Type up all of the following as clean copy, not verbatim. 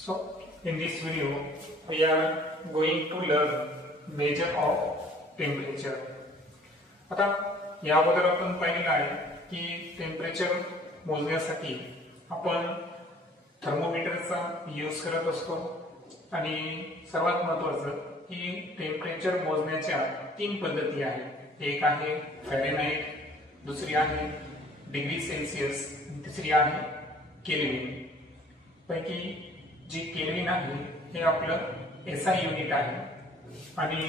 So in this video we are going to learn measure of temperature. आता या अगोदर आपण पाहिलं आहे की टेम्परेचर मोजण्यासाठी आपण थर्मोमीटरचा यूज करत असतो आणि सर्वात महत्त्वाचं की टेम्परेचर मोजण्याच्या तीन पद्धती आहेत. एक आहे फॅरेनहाइट, दुसरी आहे डिग्री सेल्सियस, तिसरी आहे केल्विन. पैकी जी केल्विन आहे हे आपलं एसआय युनिट आहे आणि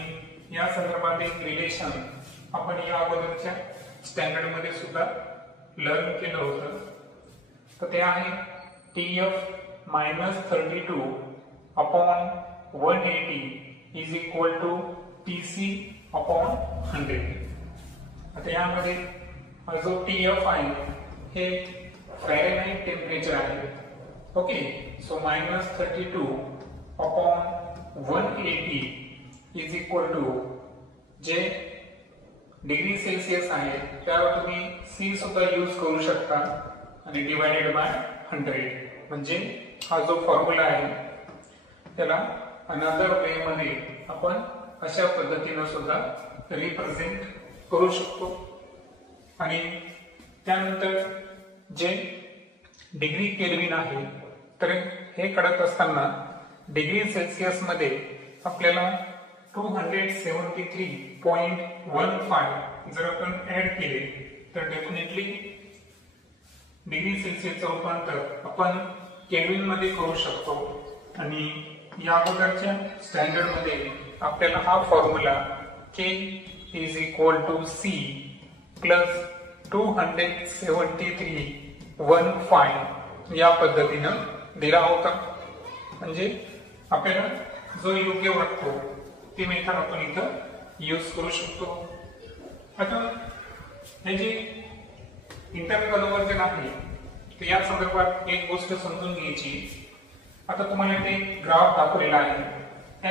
या संदर्भात एक रिलेशन आपण या अगोदरच्या स्टँडर्ड मध्ये सुद्धा लर्न केलं होतं. तर ते आहे TF -32 upon 180 is equal to TC upon 100. आता यामध्ये जो TF आहे हे फॅरेनहाइट टेम्परेचर आहे. Okay, so -32 upon 180 is equal to जे डिग्री सेल्सियस आहे त्यावर तुम्ही C सुद्धा यूज करू शकता आणि डिवाइडेड बाय 100. म्हणजे हा जो फॉर्म्युला आहे त्याला अनदर वे मध्ये आपण अशा पद्धतीने सुद्धा रिप्रेझेंट करू शकतो. आणि त्यानंतर जे डिग्री केल्विन आहे तर हे काढत असताना डिग्री सेल्सियस मध्ये आपल्याला 273.15 जर आपण ऍड केले तर डेफिनेटली डिग्री सेल्सियसचं रूपांतर आपण केल्विन मध्ये करू शकतो. आणि या अगोदरच्या स्टँडर्ड मध्ये आपल्याला हा formula K is equal to C plus 273.15 या पद्धतीनं दिला होता. म्हणजे आपल्याला जो योग्य वाटतो ती मेथड आपण इथं यूज करू शकतो. आता हे जे इंटरकन्व्हर्जन आहे तर या संदर्भात एक गोष्ट समजून घ्यायची. आता तुम्हाला इथे ग्राफ दाखवलेला आहे.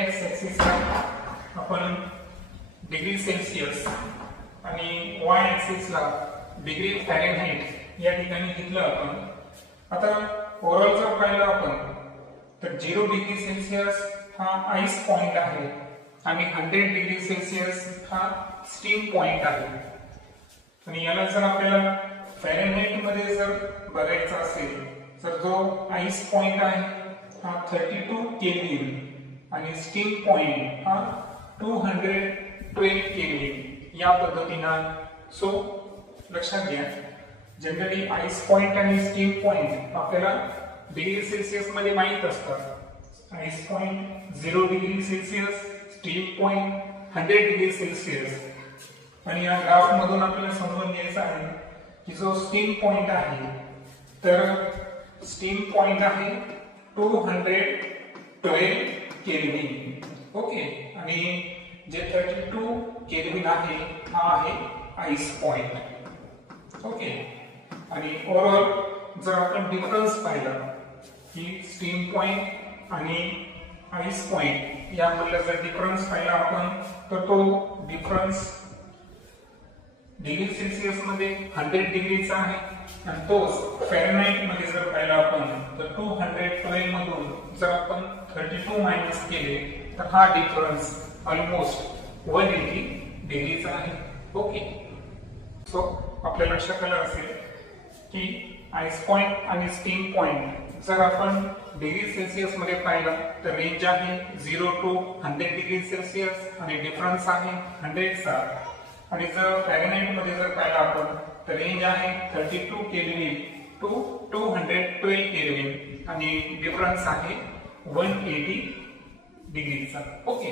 एक्स ऍक्सिसला आपण डिग्री सेल्सियस आणि वाय ऍक्सिसला डिग्री फॅरेनहाइट या ठिकाणी घेतलं आपण. आता ओव्हरऑल जर पाहिलं आपण तर 0 डिग्री सेल्सियस हा आईस पॉइंट आहे आणि 100 डिग्री सेल्सियस हा स्टीम पॉइंट आहे. आणि याला जर आपल्याला फॅरेनहाइट मध्ये जर बघायचं असेल तर जो आईस पॉइंट आहे हा 32 केल्विन आणि स्टीम पॉइंट हा 212 केल्विन या पद्धतीनं. सो लक्षात घ्या, जनरली आईस पॉइंट आणि स्टीम पॉइंट आपल्याला डिग्री सेल्सियस मध्ये माहित असतात. Ice point 0 degree Celsius, steam point 100 degree Celsius. आणि या ग्राफ मधून आपल्याला समजून घ्यायचं आहे की जो स्टीम पॉइंट आहे तर स्टीम पॉइंट आहे 212 केल्विन. ओके, आणि जे 32 केल्विन आहे हा आहे आईस पॉइंट. ओके, आणि ओव्हरऑल जर आपण डिफरन्स पाहिला की स्टीम पॉइंट आणि आईस पॉइंट यामधला जर डिफरन्स पाहिला आपण तर तो डिफरन्स डिग्री सेल्सियस मध्ये 100 डिग्रीचा आहे आणि तोच फॅरेनहाइट मध्ये जर पाहिला आपण तर 212 मधून जर आपण 32 मायनस केले तर हा डिफरन्स ऑलमोस्ट 180 डिग्रीचा आहे. ओके, सो आपल्या लक्षात आलं असेल की आईस पॉइंट आणि स्टीम पॉइंट जर आपण डिग्री सेल्सियस मध्ये पाहिला तर रेंज आहे 0 to 100 डिग्री सेल्सियस आणि डिफरन्स आहे 100 चा. आणि जर फॅरेनहाइट मध्ये जर पाहिला आपण तर रेंज आहे 32 केल्विन टू 212 केल्विन आणि डिफरन्स आहे 180 डिग्रीचा. ओके,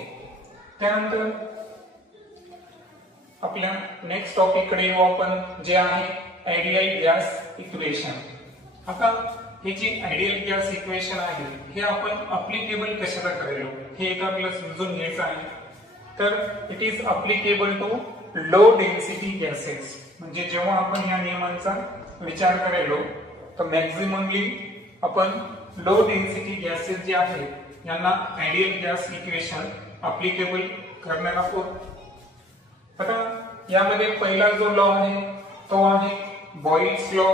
त्यानंतर आपल्या नेक्स्ट टॉपिक कडे येऊ आपण, जे आहे आयडियल गॅस इक्वेशन. आता हे जे आयडियल गॅस इक्वेशन आहे हे आपण अप्लिकेबल कशाला करायलो हे एक आपल्याला समजून घ्यायचं आहे. तर it is applicable to low density gases. म्हणजे जेव्हा आपण या नियमांचा विचार करायलो तर मॅक्झिममली आपण लो डेन्सिटी गॅसेस जे आहेत यांना आयडियल गॅस इक्वेशन अप्लिकेबल करणार आहोत. आता यामध्ये पहिला जो लॉ आहे तो आहे बॉइल्स लॉ.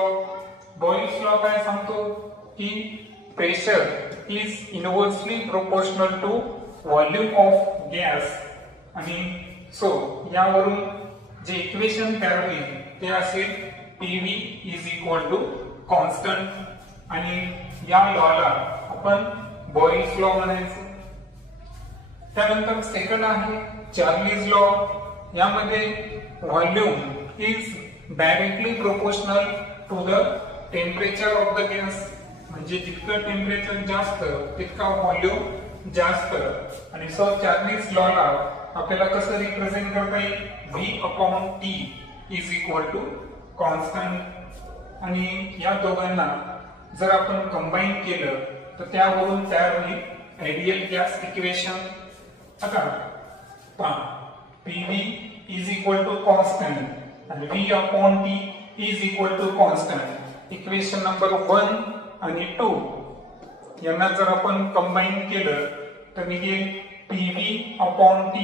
बॉइल्स लॉ काय सांगतो की pressure is inversely proportional to volume of gas. आणि सो यावरून जे इक्वेशन तयार होईल ते असेल PV is equal to constant आणि या लॉला आपण बॉयल्स लॉ म्हणायचं. त्यानंतर सेकंड आहे चार्लीज लॉ. यामध्ये volume is directly proportional to the temperature of the gas. म्हणजे जितकं टेम्परेचर जास्त तितका व्हॉल्यूम जास्त. आणि सो चार्लीज लॉ ला आपल्याला कसं रिप्रेझेंट करता येईल, V/T is equal to constant. आणि या दोघांना जर आपण कंबाईन केलं तर त्यावरून तयार होईल आयडियल गॅस इक्वेशन. आता पहा PV is equal to constant आणि V/T is equal to constant. Equation number 1 आणि 2 यांना जर आपण कंबाईन केलं तर निघेल PV/T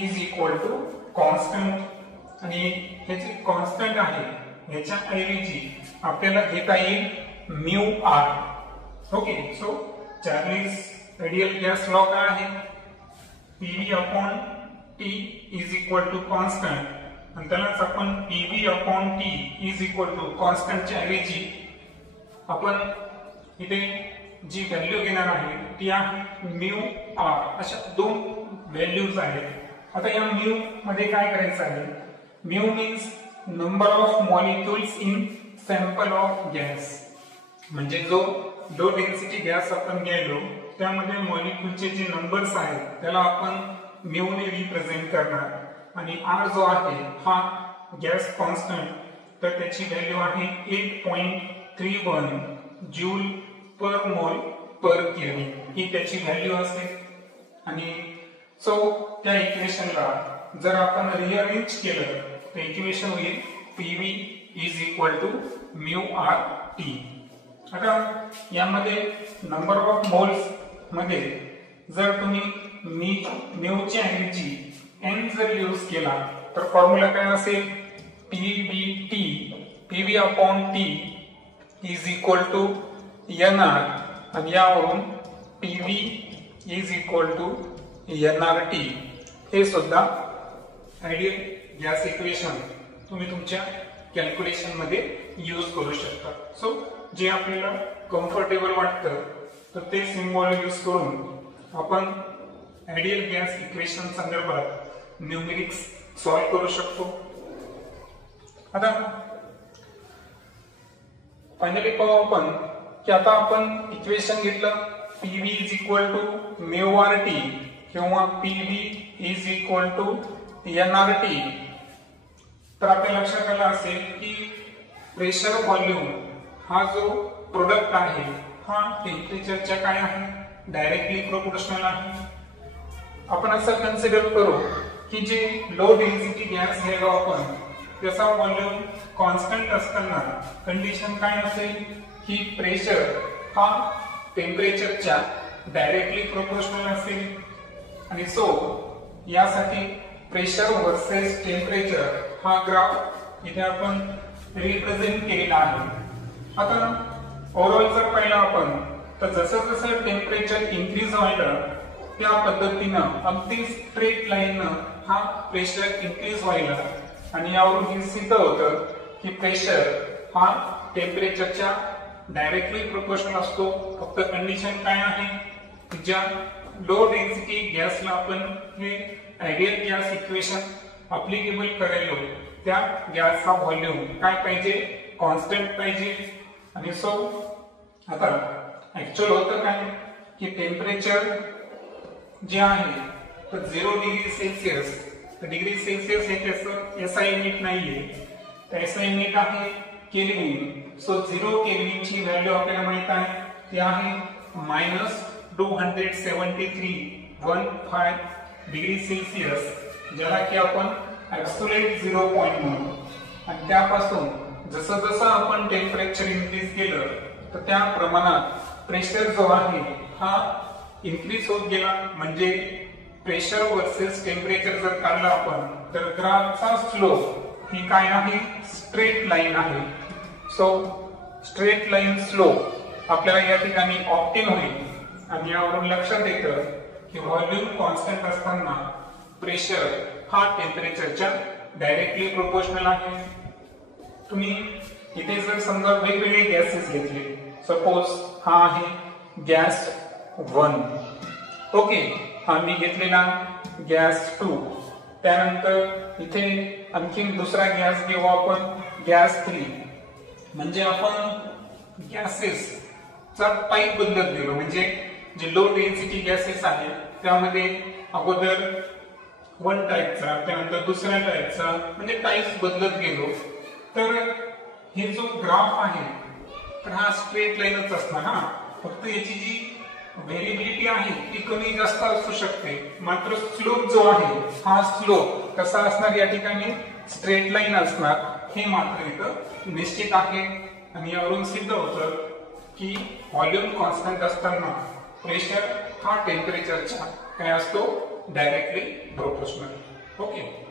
is equal to constant. आणि हे जे कॉन्स्टंट आहे ह्याच्या ऐवजी आपल्याला घेता येईल μR. Okay, so Charlie's ideal gas law काय आहे, PV/T is equal to constant आणि त्यालाच आपण PV/T इज इक्वल टू कॉन्स्टंटच्या ऐवजी आपण इथे जी व्हॅल्यू घेणार आहे ती आहे μR. अशा दोन व्हॅल्यूज आहेत. आता या म्यू मध्ये काय करायचं आहे, mu means number of molecules in sample of gas. म्हणजे जो लो डेन्सिटी गॅस आपण घ्यायलो त्यामध्ये मॉलिक्युलचे जे नंबर्स आहेत त्याला आपण म्यू ने रिप्रेझेंट करणार. आणि R जो आहे हा गॅस कॉन्स्टंट, तर त्याची व्हॅल्यू आहे 8.31 जूल पर मोल पर केल्विन ही त्याची व्हॅल्यू असेल. आणि सो त्या इक्वेशनला जर आपण रिअरेंज केलं तर इक्वेशन होईल PV is equal to μRT. आता यामध्ये नंबर ऑफ मोल्स मध्ये जर तुम्ही म्यूच्या ऐवजी n जर यूज केला तर फॉर्म्युला काय असेल, PV/T is equal to NR आणि यावरून PV is equal to NRT. हे सुद्धा आयडियल गॅस इक्वेशन तुम्ही तुमच्या कॅल्क्युलेशन मध्ये यूज करू शकता. सो जे आपल्याला कम्फर्टेबल वाटतं तर ते सिम्बॉल यूज करून आपण आयडियल गॅस इक्वेशन संदर्भात न्यूमेरिक्स सॉल्व्ह करू शकतो. आता फायनली पाहू आपण की आता आपण इक्वेशन घेतलं PV is equal to μRT किंवा PV is equal to NRT. तर आपल्या लक्षात आलं असेल की प्रेशर व्हॉल्यूम हा जो प्रोडक्ट आहे हा टेम्परेचरच्या काय आहे, डायरेक्टली प्रोपोर्शनल आहे. आपण असं कन्सिडर करू की जे लो डेन्सिटी गॅस घ्यायला आपण त्याचा व्हॉल्यूम कॉन्स्टंट असताना कंडिशन काय असेल की प्रेशर हा टेम्परेचरच्या डायरेक्टली प्रोपोर्शनल असेल. आणि सो यासाठी प्रेशर वर्सेस टेम्परेचर हा ग्राफ इथे आपण रिप्रेझेंट केलेला आहे. आता ओव्हरऑल जर पाहिलं आपण तर जसं जसं टेम्परेचर इन्क्रीज व्हायला त्या पद्धतीनं अगदी स्ट्रेट लाईननं हा प्रेशर इन्क्रीज व्हायला आणि यावरून हे सिद्ध होतं की प्रेशर हा टेम्परेचरच्या डायरेक्टली प्रोपोर्शनल असतो. फक्त कंडिशन काय आहे, ज्या लो डेन्सिटी गॅसला आपण हे आयडियल गॅस इक्वेशन अप्लिकेबल करायलो त्या गॅसचा व्हॉल्यूम काय पाहिजे, कॉन्स्टंट पाहिजे. आणि सो आता ऍक्च्युअल होतं काय की टेम्परेचर जे आहे तर 0 डिग्री सेल्सिअस, तर डिग्री सेल्सिअस हे त्याचं SI युनिट नाहीये, तर SI युनिट आहे केल्विन. सो 0 केल्विनची व्हॅल्यू आपल्याला माहित आहे ती आहे -273.15 डिग्री सेल्सिअस, ज्याला की आपण ऍब्सोल्यूट 0 पॉइंट म्हणू. आणि त्यापासून जसं जसं आपण टेम्परेचर इन्क्रीज केलं तर त्या प्रमाणात प्रेशर जो आहे हा इन्क्रीज होत गेला. म्हणजे प्रेशर वर्सेस टेम्परेचर जर काढला आपण तर ग्राफचा स्लोप ही काय आहे, स्ट्रेट लाईन आहे. सो स्ट्रेट लाईन स्लोप आपल्याला या ठिकाणी ऑब्टेन होईल आणि यावरून लक्षात येतं की व्हॉल्यूम कॉन्स्टंट असताना प्रेशर हा टेम्परेचरच्या डायरेक्टली प्रोपोर्शनल आहे. तुम्ही इथे जर समजा वेगवेगळे गॅसेस घेतले, सपोज हा आहे गॅस 1, ओके, हा मी घेतलेला गॅस 2, त्यानंतर इथे आणखीन दुसरा गॅस घेऊ आपण गॅस 3. म्हणजे आपण गॅसेस चा टाईप बदलत गेलो. म्हणजे जे लो डेन्सिटी गॅसेस आहेत त्यामध्ये अगोदर 1 टाईपचा, त्यानंतर दुसऱ्या टाईपचा, म्हणजे टाईप्स बदलत गेलो. तर हे जो ग्राफ आहे तर हा स्ट्रेट लाईनच असणार. हा फक्त याची जी व्हेरिएबिलिटी आहे ती कमी जास्त असू शकते, मात्र स्लोप जो आहे हा स्लोप कसा असणार या ठिकाणी स्ट्रेट लाईन असणार, हे मात्र इथं निश्चित आहे. आणि यावरून सिद्ध होतं की व्हॉल्यूम कॉन्स्टंट असताना प्रेशर हा टेम्परेचरच्या काय असतो डायरेक्टली प्रोपोर्शनल. ओके.